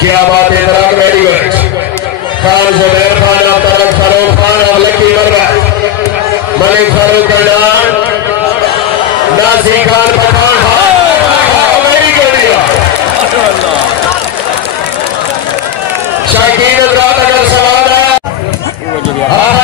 क्या बात है, वेरी गुड। खान जुबैर खान अब तरफ फरूक खान अब लकी मरवत मलिक फारूक खान नासी खान पठान वेरी गुड। शाकीन हजरात अगर सवाल है